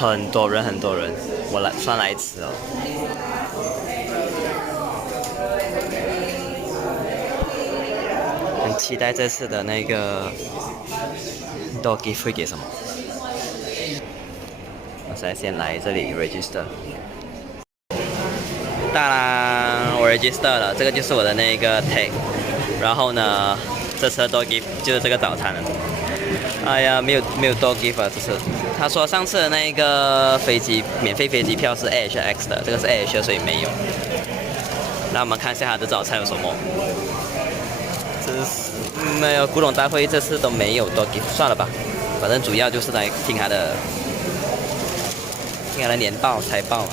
很多人，我算来迟哦。很期待这次的那个 dog gift 会给什么。我现在先来这里 register。当然，我 register 了，这个就是我的那个 tag。然后呢，这次的 dog gift 就是这个早餐了。哎呀，没有 dog gift 啊，这次。他说上次的那个免费飞机票是 AIRASIA X 的，这个是 AIRASIA，所以没有。那我们看一下他的早餐有什么。真是没有古董大会这次都没有 dog gift， 算了吧，反正主要就是来听他的年报财报。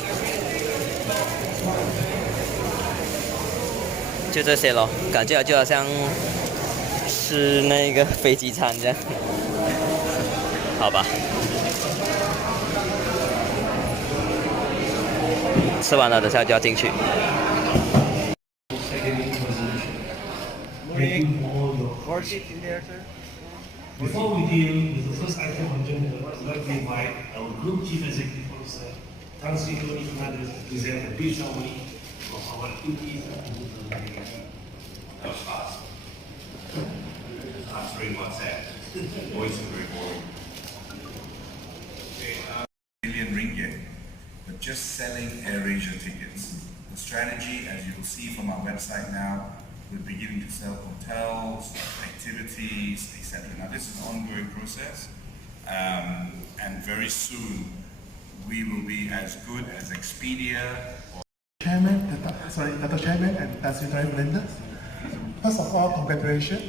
就这些咯，感觉就好像吃那个飞机餐这样，好吧。吃完了，等下就要进去。Before we deal with the first item on agenda, I'd like to invite our Group Chief Executive Officer, Tan Sri Tony Fernandez, to present a brief summary of our activities and That was fast. Answering WhatsApp. Voice is very boring. Okay, million ringgit, but just selling AirAsia tickets. The strategy, as you will see from our website now, we're beginning to sell hotels, activities, etc. Now this is an ongoing process, and very soon we will be as good as Expedia. Dr. Chairman and Taxi Drive Lenders. First of all, congratulations.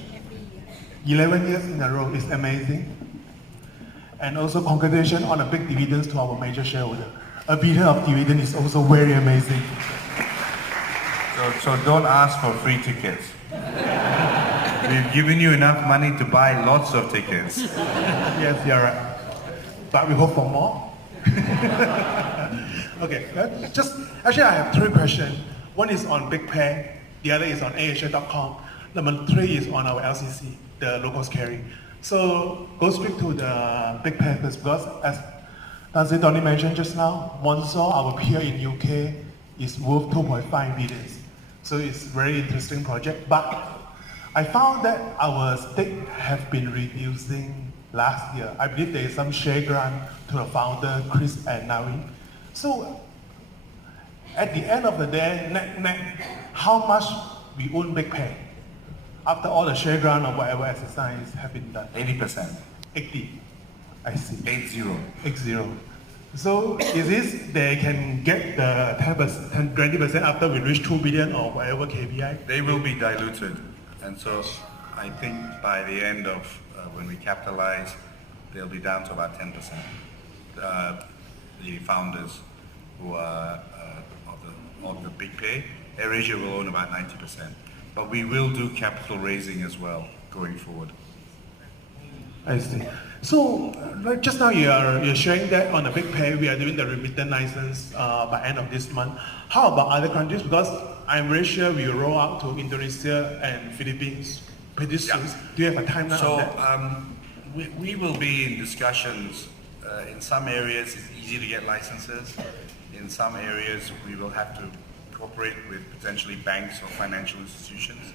11 years in a row is amazing. And also congratulations on a big dividends to our major shareholder. A billion of dividend is also very amazing. So don't ask for free tickets. We've given you enough money to buy lots of tickets. Yes, you're right. But we hope for more. Okay, actually I have 3 questions. One is on Big Pay, the other is on AIRASIA.com. Number 3 is on our LCC, the locals carry. So go straight to the Big Pay first, because as Nancy Tony mentioned just now, Monzo, our peer in UK, is worth 2.5 billion. So it's a very interesting project. But I found that our stake have been reducing last year. I believe there is some share grant to the founder, Chris and Navin. So at the end of the day, how much we own Big Pay after all the share grant or whatever exercise have been done? 80%. 80. I see. 80. 80. So is this they can get the 10%, 20% after we reach 2 billion or whatever KPI? They will be diluted, and so I think by the end of when we capitalize, they'll be down to about 10%. The founders who are of the Big Pay, AirAsia will own about 90%, but we will do capital raising as well going forward. I see. So, like just now you're sharing that on the Big Pay, we are doing the remittance license by end of this month. How about other countries? Because I'm very sure we will roll out to Indonesia and Philippines pretty soon. Yeah. Do you have a timeline on that? So we will be in discussions. In some areas it's easy to get licenses. In some areas we will have to cooperate with potentially banks or financial institutions.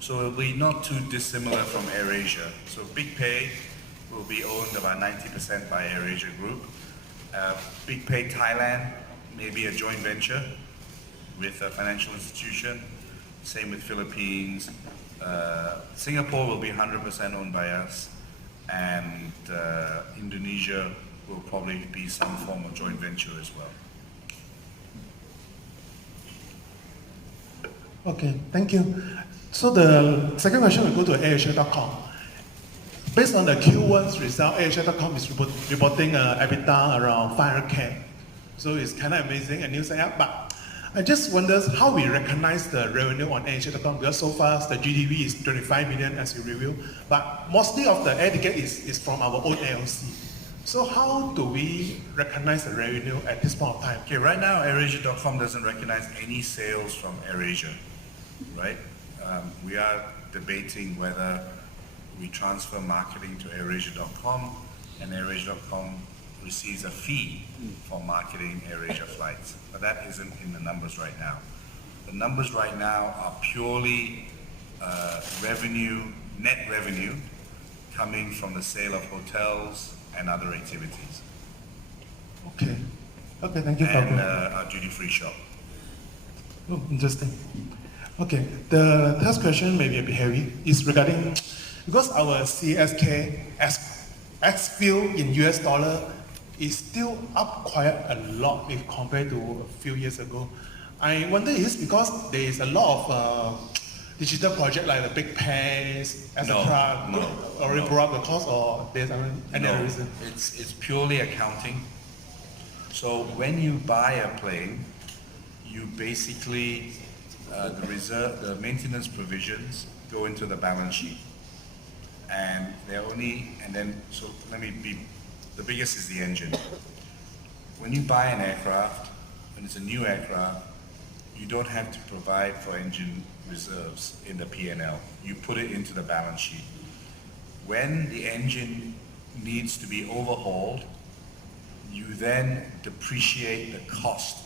So it will be not too dissimilar from AirAsia. So Big Pay will be owned about 90% by AirAsia Group. Big Pay Thailand may be a joint venture with a financial institution. Same with Philippines. Singapore will be 100% owned by us, and Indonesia will probably be some form of joint venture as well. Okay, thank you. So the second question will go to AirAsia.com. Based on the Q1's result, AirAsia.com is reporting EBITDA around 500K. So it's kind of amazing and new setup. But I just wonder how we recognize the revenue on AirAsia.com, because so far the GDP is 25 million as you review, but mostly of the air ticket is from our own AOC. So how do we recognize the revenue at this point of time? Okay, right now AirAsia.com doesn't recognize any sales from AirAsia, right? We are debating whether we transfer marketing to AirAsia.com, and AirAsia.com receives a fee for marketing AirAsia flights, but that isn't in the numbers right now. The numbers right now are purely net revenue coming from the sale of hotels and other activities. Okay. Okay, thank you, And Falco. our duty-free shop. Oh, interesting. Okay, the third question may be a bit heavy. Is regarding, because our CSK ex-fuel in US dollar is still up quite a lot if compared to a few years ago. I wonder is because there is a lot of digital project like the Big Pairs, etc. Already brought up the cost, or there's any other reason? It's purely accounting. So when you buy a plane, you basically the maintenance provisions go into the balance sheet, and so let me be. The biggest is the engine. When you buy an aircraft, when it's a new aircraft, you don't have to provide for engine reserves in the P&L. You put it into the balance sheet. When the engine needs to be overhauled, you then depreciate the cost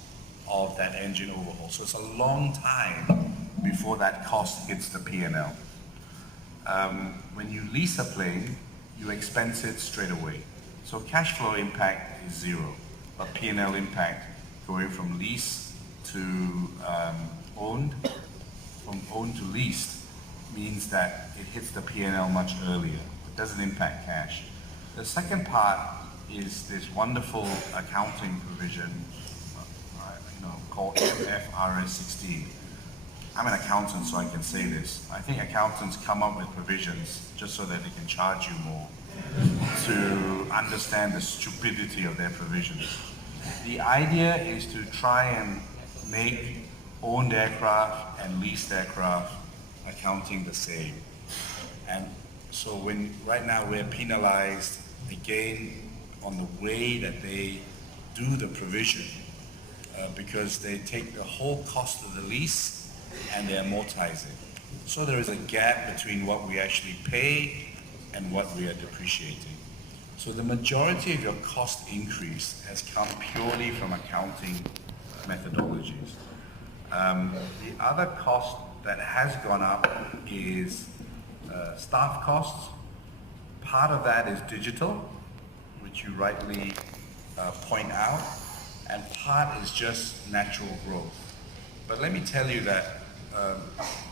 of that engine overhaul. So it's a long time before that cost hits the P&L. When you lease a plane, you expense it straight away. So cash flow impact is zero, but P&L impact going from lease to owned, from owned to leased, means that it hits the P&L much earlier. It doesn't impact cash. The second part is this wonderful accounting provision called IFRS 16. I'm an accountant, so I can say this. I think accountants come up with provisions just so that they can charge you more to understand the stupidity of their provisions. The idea is to try and make owned aircraft and leased aircraft accounting the same. And so right now we're penalized again on the way that they do the provision because they take the whole cost of the lease and they amortize it. So there is a gap between what we actually pay and what we are depreciating. So the majority of your cost increase has come purely from accounting methodologies. The other cost that has gone up is staff costs. Part of that is digital, which you rightly point out, and part is just natural growth. But let me tell you that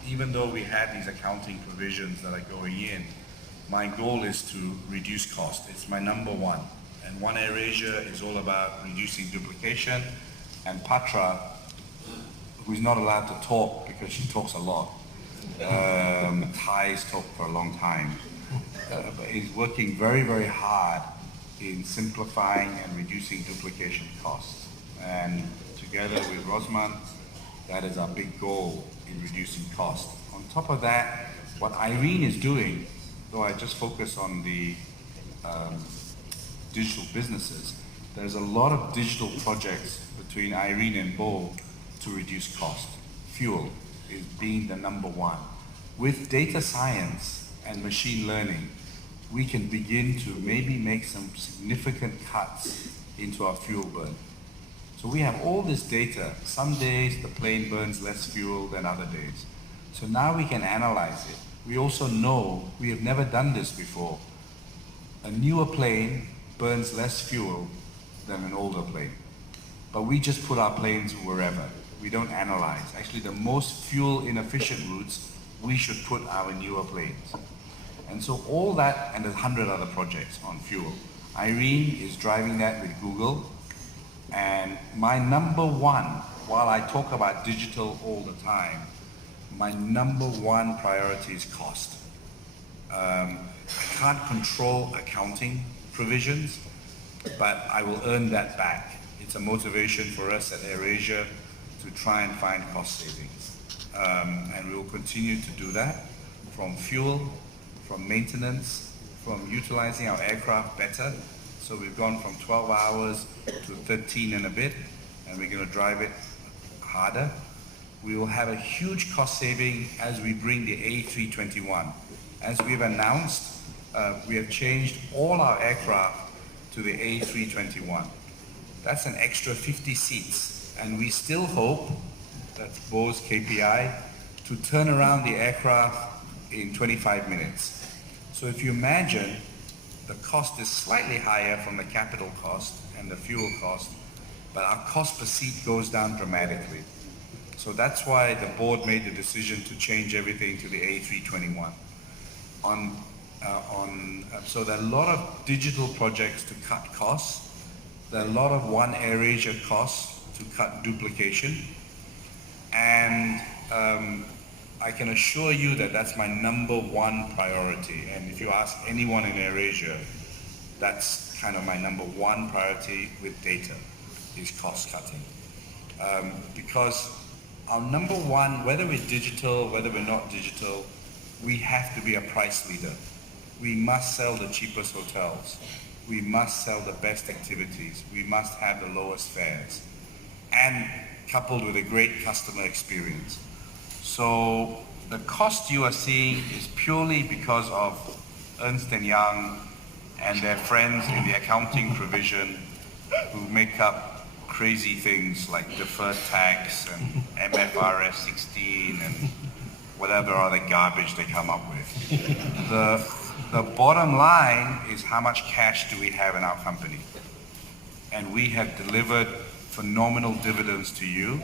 even though we had these accounting provisions that are going in, my goal is to reduce cost. It's my number one. And One AirAsia is all about reducing duplication. And Patra, who's not allowed to talk because she talks a lot, Thais talk for a long time, but is working very, very hard in simplifying and reducing duplication costs. And together with Rosman, that is our big goal in reducing cost. On top of that, what Irene is doing, though I just focus on the digital businesses, there's a lot of digital projects between Irene and Bo to reduce cost. Fuel is being the number one. With data science and machine learning, we can begin to maybe make some significant cuts into our fuel burn. So we have all this data. Some days the plane burns less fuel than other days. So now we can analyze it. We also know, we have never done this before, a newer plane burns less fuel than an older plane. But we just put our planes wherever. We don't analyze. Actually, the most fuel inefficient routes, we should put our newer planes. And so all that, and there's 100 other projects on fuel. Irene is driving that with Google. And my number one, while I talk about digital all the time, my number one priority is cost. I can't control accounting provisions, but I will earn that back. It's a motivation for us at AirAsia to try and find cost savings. And we will continue to do that from fuel, from maintenance, from utilizing our aircraft better. So we've gone from 12 hours to 13 and a bit, and we're going to drive it harder. We will have a huge cost saving as we bring the A321. As we've announced, we have changed all our aircraft to the A321. That's an extra 50 seats, and we still hope, that's Bo's KPI, to turn around the aircraft in 25 minutes. So if you imagine, the cost is slightly higher from the capital cost and the fuel cost, but our cost per seat goes down dramatically. So that's why the board made the decision to change everything to the A321. So there are a lot of digital projects to cut costs. There are a lot of One AirAsia costs to cut duplication. And I can assure you that that's my number one priority. And if you ask anyone in AirAsia, that's kind of my number one priority with data, is cost cutting. Because our number one, whether we're digital, whether we're not digital, we have to be a price leader. We must sell the cheapest hotels. We must sell the best activities. We must have the lowest fares, and coupled with a great customer experience. So the cost you are seeing is purely because of Ernst & Young and their friends in the accounting provision who make up crazy things like deferred tax and MFRS 16 and whatever other garbage they come up with. The bottom line is how much cash do we have in our company? And we have delivered phenomenal dividends to you,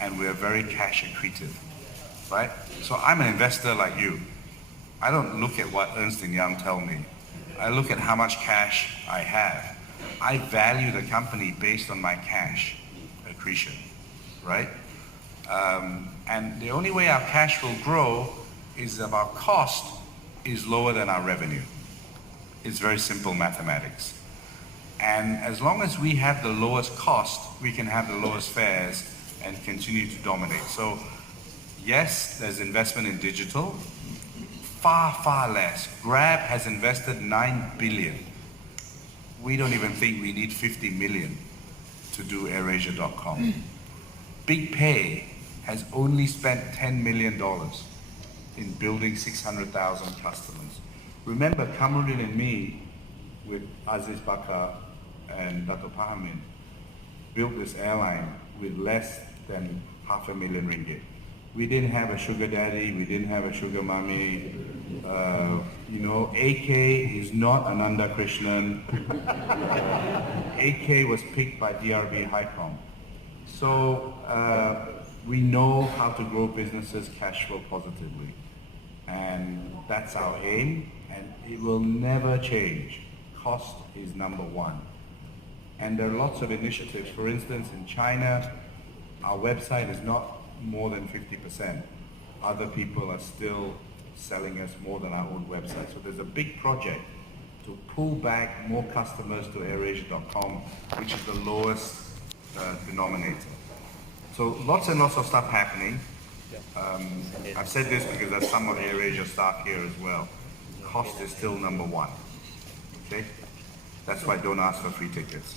and we're very cash accretive, right? So I'm an investor like you. I don't look at what Ernst & Young tell me. I look at how much cash I have. I value the company based on my cash accretion, right? And the only way our cash will grow is if our cost is lower than our revenue. It's very simple mathematics. And as long as we have the lowest cost, we can have the lowest fares and continue to dominate. So yes, there's investment in digital, far, far less. Grab has invested 9 billion. We don't even think we need 50 million to do AirAsia.com. Big Pay has only spent $10 million in building 600,000 customers. Remember, Kamarudin and me, with Aziz Bakar and Dato Pahamin, built this airline with less than $500,000 ringgit. We didn't have a sugar daddy, we didn't have a sugar mommy. AK is not Ananda Krishnan. AK was picked by DRB Highcom. So we know how to grow businesses cash flow positively. And that's our aim, and it will never change. Cost is number one. And there are lots of initiatives. For instance, in China, our website is not more than 50%. Other people are still selling us more than our own website. So there's a big project to pull back more customers to AirAsia.com, which is the lowest denominator. So lots and lots of stuff happening. I've said this because there's some of the AirAsia staff here as well. Cost is still number one. Okay? That's why don't ask for free tickets.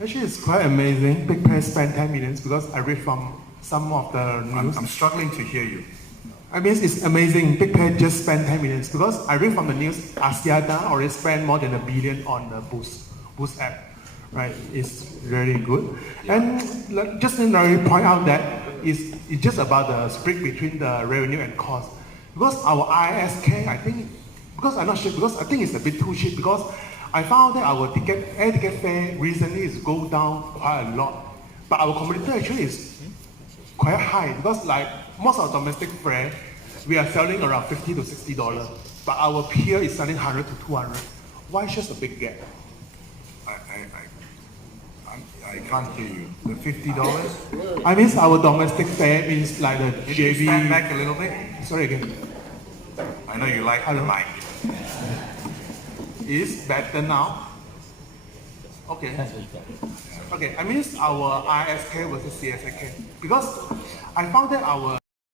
Actually, it's quite amazing. Big Pay spent 10 million because I read from some of the news. I'm struggling to hear you. I mean, it's amazing. Big Pay just spent 10 million because I read from the news, Axiata already spent more than $1 billion on the Boost app. Right, it's really good. Yeah. And just to point out that it's just about the split between the revenue and cost. Because our ISK, I think, because I'm not sure, because I think it's a bit too cheap, because I found that our air ticket fare recently is go down quite a lot. But our competitor actually is quite high, because like most of domestic fare, we are selling around $50 to $60, but our peer is selling $100 to $200. Why just a big gap? I can't hear you. The $50? I mean, our domestic fare means like the Can JB. you stand back a little bit? Sorry again. I know you like the mic. Is better now? Okay. Okay, I mean our ISK versus CSK. Because I found that our